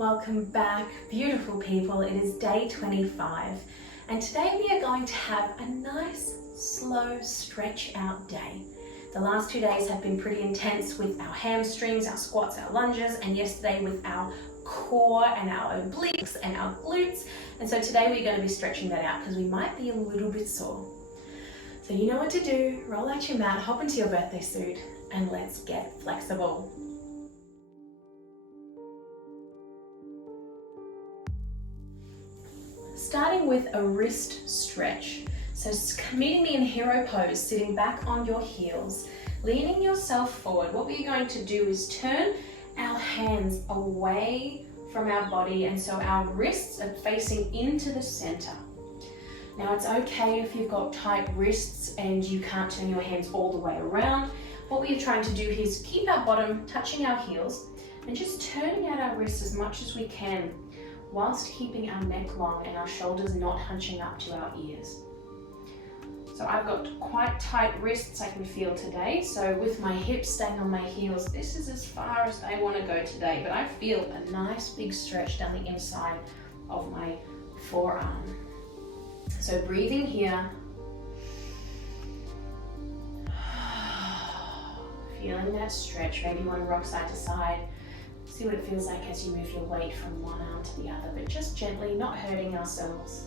Welcome back, beautiful people. It is day 25 and today we are going to have a nice slow stretch out day. The last 2 days have been pretty intense with our hamstrings, our squats, our lunges, and yesterday with our core and our obliques and our glutes. And so today we're going to be stretching that out because we might be a little bit sore. So you know what to do. Roll out your mat, hop into your birthday suit, and let's get flexible. Starting with a wrist stretch. So meeting me in hero pose, sitting back on your heels, leaning yourself forward. What we're going to do is turn our hands away from our body, and so our wrists are facing into the center. Now it's okay if you've got tight wrists and you can't turn your hands all the way around. What we are trying to do here is keep our bottom touching our heels and just turning out our wrists as much as we can, whilst keeping our neck long and our shoulders not hunching up to our ears. So I've got quite tight wrists I can feel today. So with my hips staying on my heels, this is as far as I want to go today. But I feel a nice big stretch down the inside of my forearm. So breathing here. Feeling that stretch. Maybe you want to rock side to side. See what it feels like as you move your weight from one arm to the other, but just gently, not hurting ourselves.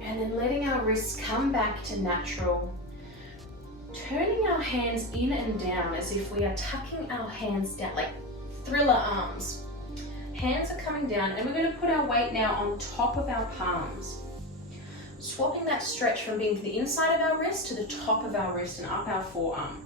And then letting our wrists come back to natural. Turning our hands in and down as if we are tucking our hands down, like thriller arms. Hands are coming down, and we're going to put our weight now on top of our palms. Swapping that stretch from being to the inside of our wrist to the top of our wrist and up our forearm.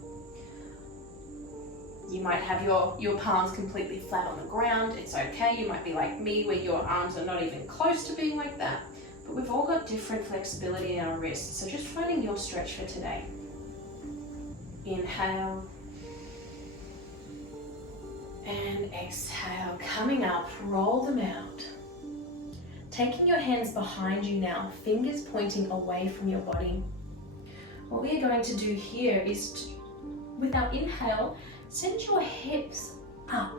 You might have your palms completely flat on the ground. It's okay. You might be like me where your arms are not even close to being like that. But we've all got different flexibility in our wrists. So just finding your stretch for today. Inhale. And exhale. Coming up, roll them out. Taking your hands behind you now, fingers pointing away from your body. What we are going to do here is, with our inhale, send your hips up,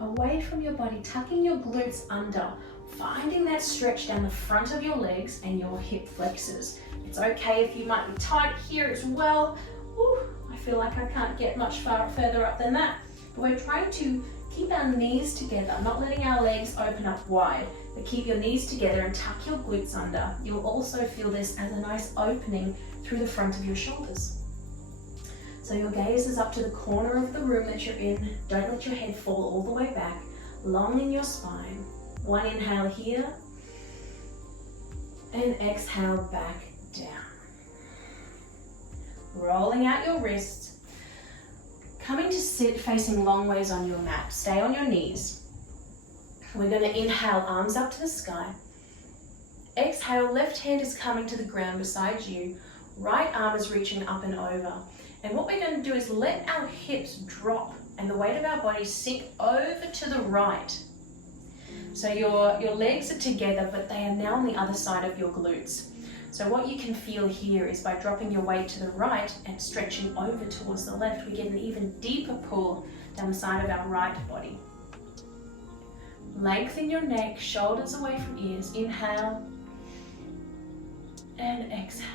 away from your body, tucking your glutes under, finding that stretch down the front of your legs and your hip flexors. It's okay if you might be tight here as well. Woo, I feel like I can't get much further up than that. But we're trying to keep our knees together, not letting our legs open up wide, but keep your knees together and tuck your glutes under. You'll also feel this as a nice opening through the front of your shoulders. So your gaze is up to the corner of the room that you're in. Don't let your head fall all the way back. Long in your spine. One inhale here. And exhale back down. Rolling out your wrists. Coming to sit facing long ways on your mat. Stay on your knees. We're going to inhale, arms up to the sky. Exhale, left hand is coming to the ground beside you. Right arm is reaching up and over. And what we're going to do is let our hips drop and the weight of our body sink over to the right. So your legs are together, but they are now on the other side of your glutes. So what you can feel here is by dropping your weight to the right and stretching over towards the left, we get an even deeper pull down the side of our right body. Lengthen your neck, shoulders away from ears. Inhale and exhale.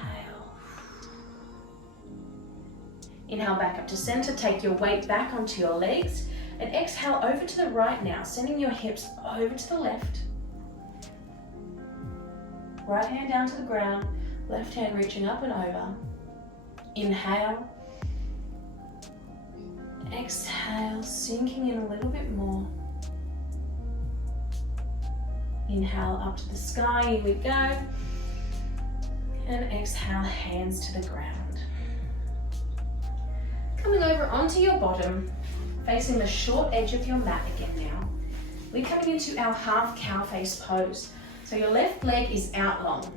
Inhale back up to center, take your weight back onto your legs, and exhale over to the right now, sending your hips over to the left. Right hand down to the ground, left hand reaching up and over. Inhale. Exhale, sinking in a little bit more. Inhale up to the sky, here we go. And exhale, hands to the ground. Coming over onto your bottom, facing the short edge of your mat again now. We're coming into our half cow face pose. So your left leg is out long.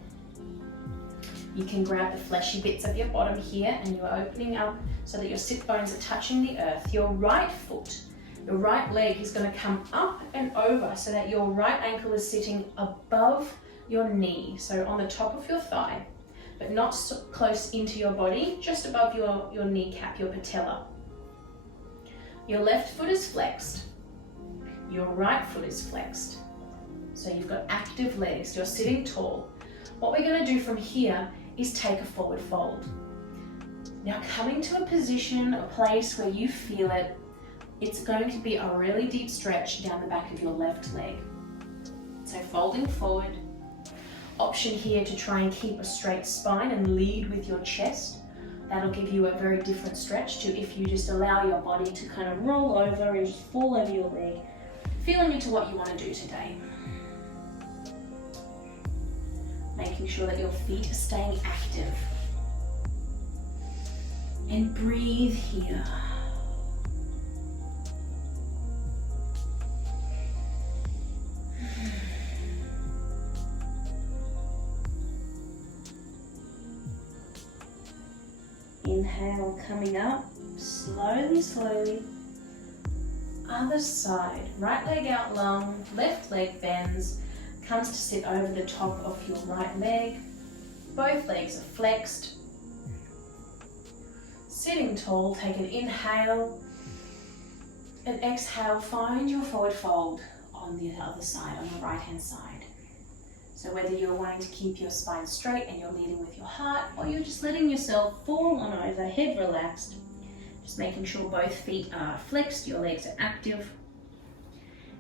You can grab the fleshy bits of your bottom here and you're opening up so that your sit bones are touching the earth. Your right foot, your right leg is going to come up and over so that your right ankle is sitting above your knee, so on the top of your thigh, but not so close into your body, just above your kneecap, your patella. Your left foot is flexed. Your right foot is flexed. So you've got active legs, you're sitting tall. What we're going to do from here is take a forward fold. Now coming to a position, a place where you feel it, it's going to be a really deep stretch down the back of your left leg. So folding forward. Option here to try and keep a straight spine and lead with your chest. That'll give you a very different stretch to if you just allow your body to kind of roll over and just fall over your leg, feeling into what you want to do today. Making sure that your feet are staying active. And breathe here. Inhale, coming up, slowly, slowly. Other side, right leg out long, left leg bends, comes to sit over the top of your right leg. Both legs are flexed. Sitting tall, take an inhale, and exhale, find your forward fold on the other side, on the right hand side. So whether you're wanting to keep your spine straight and you're leading with your heart, or you're just letting yourself fall on over, head relaxed, just making sure both feet are flexed, your legs are active,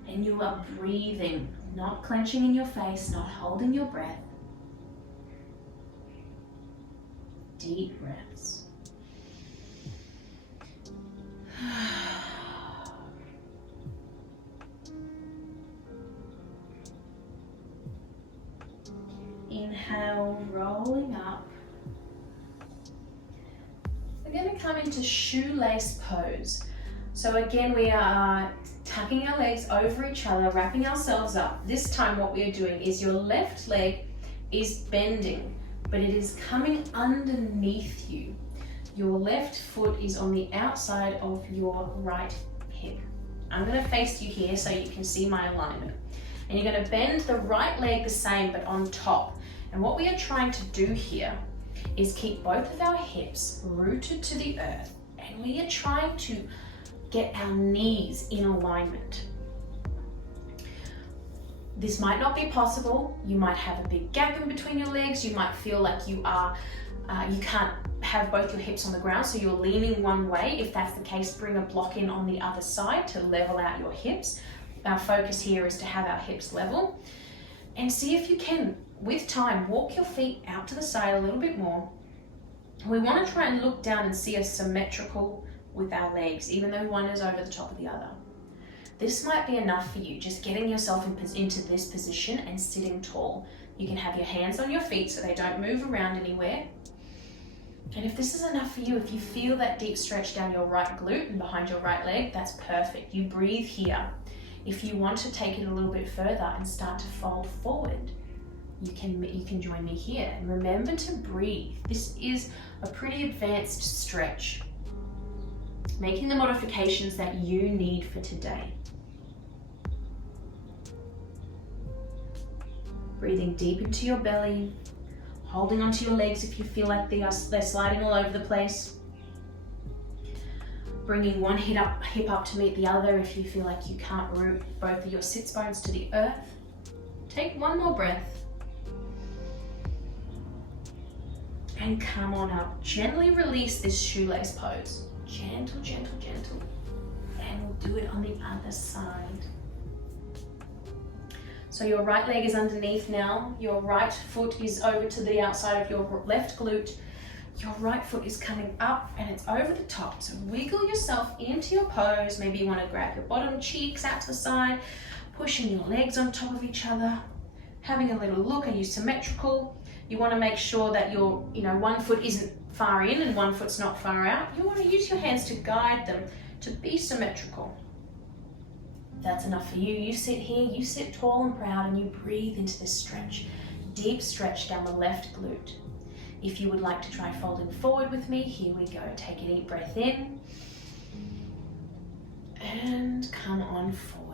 and you are breathing, not clenching in your face, not holding your breath. Deep breaths. Inhale, rolling up. We're going to come into shoelace pose. So again, we are tucking our legs over each other, wrapping ourselves up. This time what we are doing is your left leg is bending, but it is coming underneath you. Your left foot is on the outside of your right hip. I'm going to face you here so you can see my alignment. And you're going to bend the right leg the same, but on top. And what we are trying to do here is keep both of our hips rooted to the earth. And we are trying to get our knees in alignment. This might not be possible. You might have a big gap in between your legs. You might feel like you can't have both your hips on the ground, so you're leaning one way. If that's the case, bring a block in on the other side to level out your hips. Our focus here is to have our hips level. And see if you can, with time, walk your feet out to the side a little bit more. We want to try and look down and see us symmetrical with our legs, even though one is over the top of the other. This might be enough for you, just getting yourself into this position and sitting tall. You can have your hands on your feet so they don't move around anywhere. And if this is enough for you, if you feel that deep stretch down your right glute and behind your right leg, that's perfect. You breathe here. If you want to take it a little bit further and start to fold forward, you can join me here. And remember to breathe. This is a pretty advanced stretch. Making the modifications that you need for today. Breathing deep into your belly, holding onto your legs if you feel like they're sliding all over the place. Bringing one hip up to meet the other if you feel like you can't root both of your sits bones to the earth. Take one more breath. And come on up. Gently release this shoelace pose. Gentle, gentle, gentle. And we'll do it on the other side. So your right leg is underneath now. Your right foot is over to the outside of your left glute. Your right foot is coming up and it's over the top. So wiggle yourself into your pose. Maybe you want to grab your bottom cheeks out to the side, pushing your legs on top of each other, having a little look. Are you symmetrical? You want to make sure that your, one foot isn't far in and one foot's not far out. You want to use your hands to guide them to be symmetrical. That's enough for you. You sit here, you sit tall and proud, and you breathe into this stretch. Deep stretch down the left glute. If you would like to try folding forward with me, here we go. Take a deep breath in and come on forward.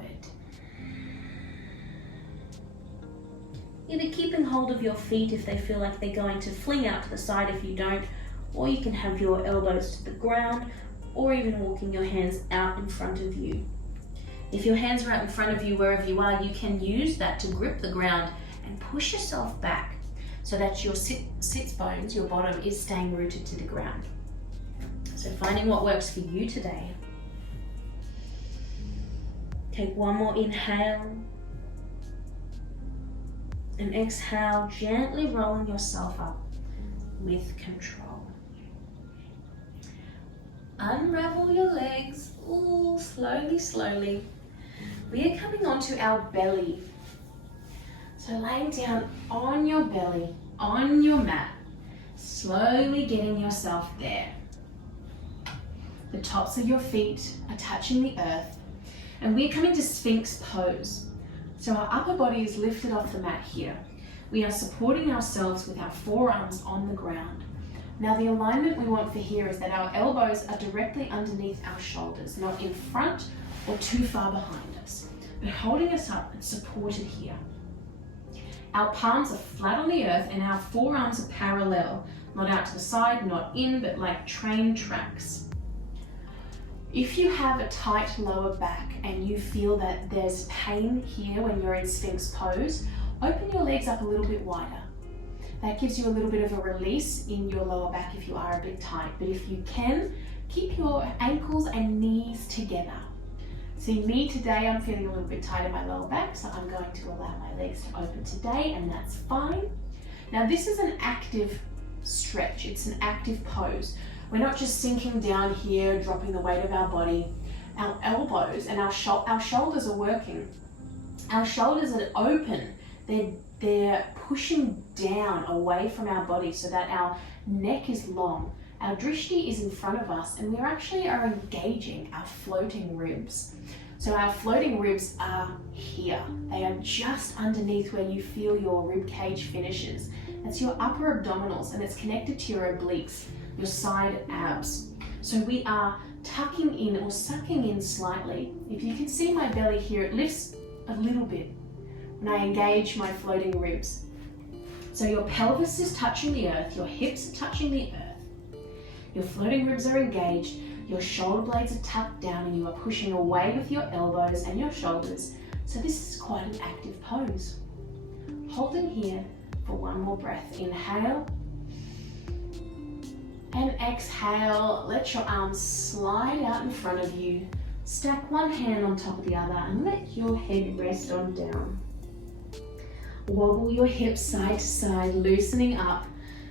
Either keeping hold of your feet if they feel like they're going to fling out to the side if you don't, or you can have your elbows to the ground, or even walking your hands out in front of you. If your hands are out in front of you wherever you are, you can use that to grip the ground and push yourself back so that your sits bones, your bottom, is staying rooted to the ground. So finding what works for you today. Take one more inhale. And exhale, gently rolling yourself up with control. Unravel your legs, slowly, slowly. We are coming onto our belly. So laying down on your belly, on your mat, slowly getting yourself there. The tops of your feet are touching the earth, and we're coming to Sphinx pose. So our upper body is lifted off the mat here. We are supporting ourselves with our forearms on the ground. Now the alignment we want for here is that our elbows are directly underneath our shoulders, not in front or too far behind us, but holding us up and supported here. Our palms are flat on the earth and our forearms are parallel, not out to the side, not in, but like train tracks. If you have a tight lower back and you feel that there's pain here when you're in Sphinx pose, open your legs up a little bit wider. That gives you a little bit of a release in your lower back if you are a bit tight. But if you can, keep your ankles and knees together. See, me today, I'm feeling a little bit tight in my lower back, so I'm going to allow my legs to open today, and that's fine. Now this is an active stretch, it's an active pose. We're not just sinking down here, dropping the weight of our body. Our elbows and our shoulders are working. Our shoulders are open. They're pushing down away from our body so that our neck is long. Our drishti is in front of us, and we actually are engaging our floating ribs. So our floating ribs are here. They are just underneath where you feel your rib cage finishes. That's your upper abdominals, and it's connected to your obliques, your side abs. So we are tucking in or sucking in slightly. If you can see my belly here, it lifts a little bit when I engage my floating ribs. So your pelvis is touching the earth, your hips are touching the earth, your floating ribs are engaged, your shoulder blades are tucked down, and you are pushing away with your elbows and your shoulders. So this is quite an active pose. Holding here for one more breath. Inhale. And exhale, let your arms slide out in front of you. Stack one hand on top of the other and let your head rest on down. Wobble your hips side to side, loosening up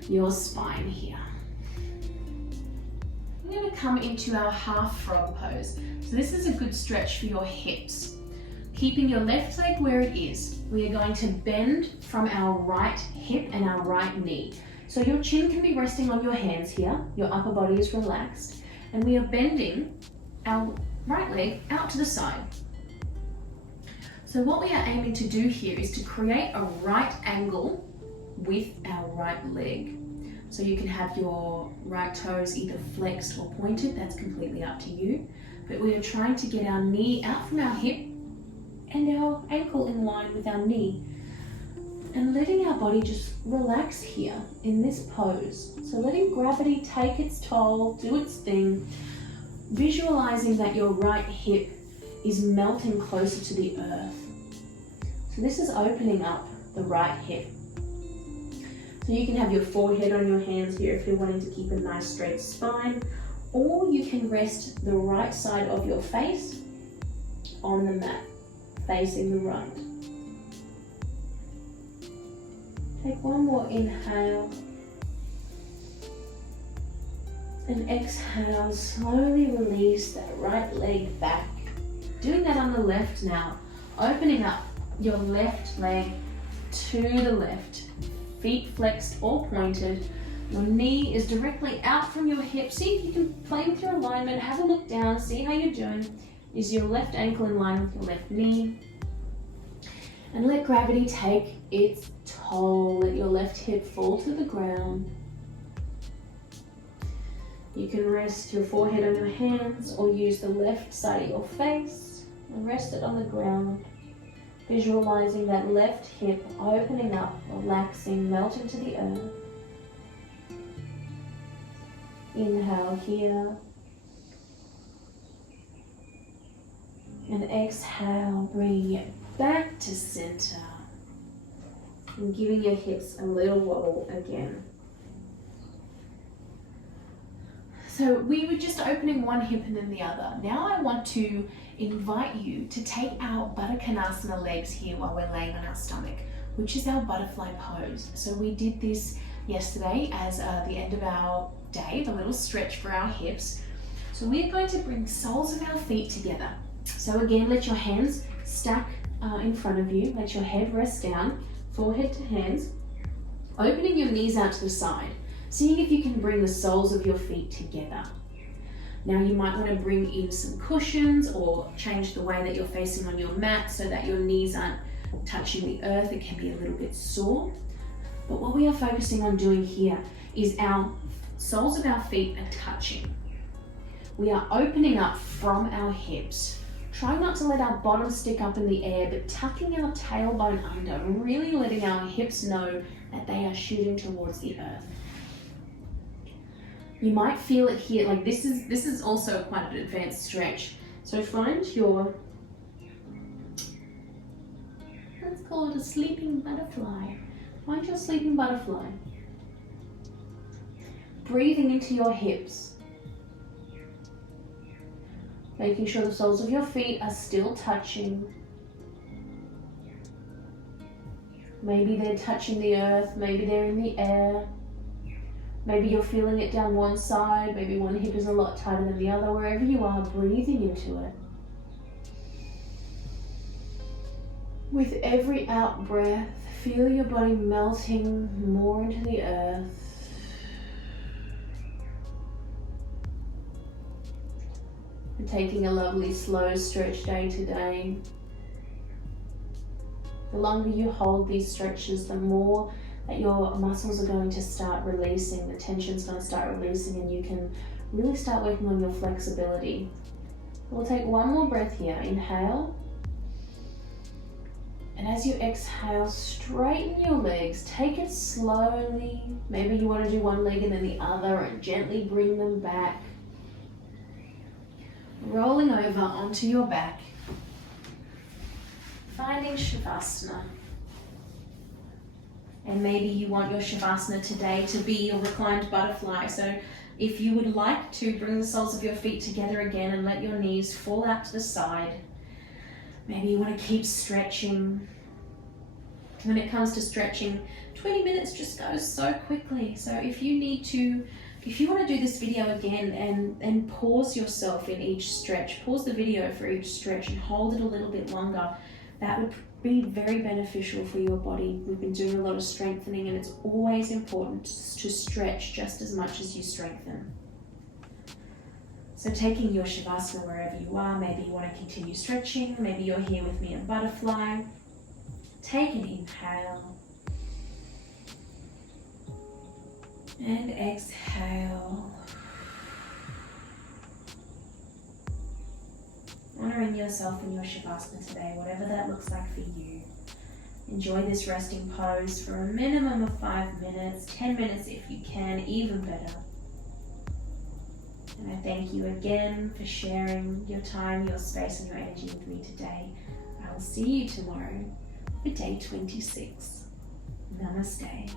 your spine here. We're going to come into our half frog pose. So this is a good stretch for your hips. Keeping your left leg where it is, we are going to bend from our right hip and our right knee. So your chin can be resting on your hands here, your upper body is relaxed, and we are bending our right leg out to the side. So what we are aiming to do here is to create a right angle with our right leg. So you can have your right toes either flexed or pointed, that's completely up to you. But we are trying to get our knee out from our hip and our ankle in line with our knee. And letting our body just relax here in this pose. So letting gravity take its toll, do its thing, visualizing that your right hip is melting closer to the earth. So this is opening up the right hip. So you can have your forehead on your hands here if you're wanting to keep a nice straight spine, or you can rest the right side of your face on the mat, facing the right. Take one more inhale and exhale, slowly release that right leg back. Doing that on the left now, opening up your left leg to the left, feet flexed or pointed. Your knee is directly out from your hip. See if you can play with your alignment, have a look down, see how you're doing. Is your left ankle in line with your left knee? And let gravity take its toll. Let your left hip fall to the ground. You can rest your forehead on your hands or use the left side of your face and rest it on the ground. Visualizing that left hip opening up, relaxing, melting to the earth. Inhale here. And exhale, bringing it back to center. And giving your hips a little wobble again. So we were just opening one hip and then the other. Now I want to invite you to take our Baddha Konasana legs here while we're laying on our stomach, which is our butterfly pose. So we did this yesterday as the end of our day, the little stretch for our hips. So we're going to bring soles of our feet together. So again, let your hands stack in front of you. Let your head rest down, forehead to hands, opening your knees out to the side, seeing if you can bring the soles of your feet together. Now you might want to bring in some cushions or change the way that you're facing on your mat so that your knees aren't touching the earth. It can be a little bit sore. But what we are focusing on doing here is our soles of our feet are touching. We are opening up from our hips. Try not to let our bottom stick up in the air, but tucking our tailbone under, really letting our hips know that they are shooting towards the earth. You might feel it here, like this is also quite an advanced stretch. So find your, let's call it a sleeping butterfly. Find your sleeping butterfly. Breathing into your hips. Making sure the soles of your feet are still touching. Maybe they're touching the earth, maybe they're in the air. Maybe you're feeling it down one side, maybe one hip is a lot tighter than the other. Wherever you are, breathing into it. With every out breath, feel your body melting more into the earth. And taking a lovely slow stretch day to day. The longer you hold these stretches, the more that your muscles are going to start releasing, the tension's going to start releasing, and you can really start working on your flexibility. We'll take one more breath here. Inhale. And as you exhale, straighten your legs. Take it slowly. Maybe you want to do one leg and then the other, and gently bring them back. Rolling over onto your back. Finding Shavasana. And maybe you want your Shavasana today to be your reclined butterfly. So if you would like to, bring the soles of your feet together again and let your knees fall out to the side. Maybe you want to keep stretching. When it comes to stretching, 20 minutes just goes so quickly. So if you want to do this video again and pause yourself in each stretch, pause the video for each stretch and hold it a little bit longer, that would be very beneficial for your body. We've been doing a lot of strengthening, and it's always important to stretch just as much as you strengthen. So taking your Shavasana wherever you are, maybe you want to continue stretching, maybe you're here with me in butterfly. Take an inhale. And exhale. Honoring yourself in your Shavasana today, whatever that looks like for you. Enjoy this resting pose for a minimum of 5 minutes, 10 minutes if you can, even better. And I thank you again for sharing your time, your space, and your energy with me today. I will see you tomorrow for day 26. Namaste.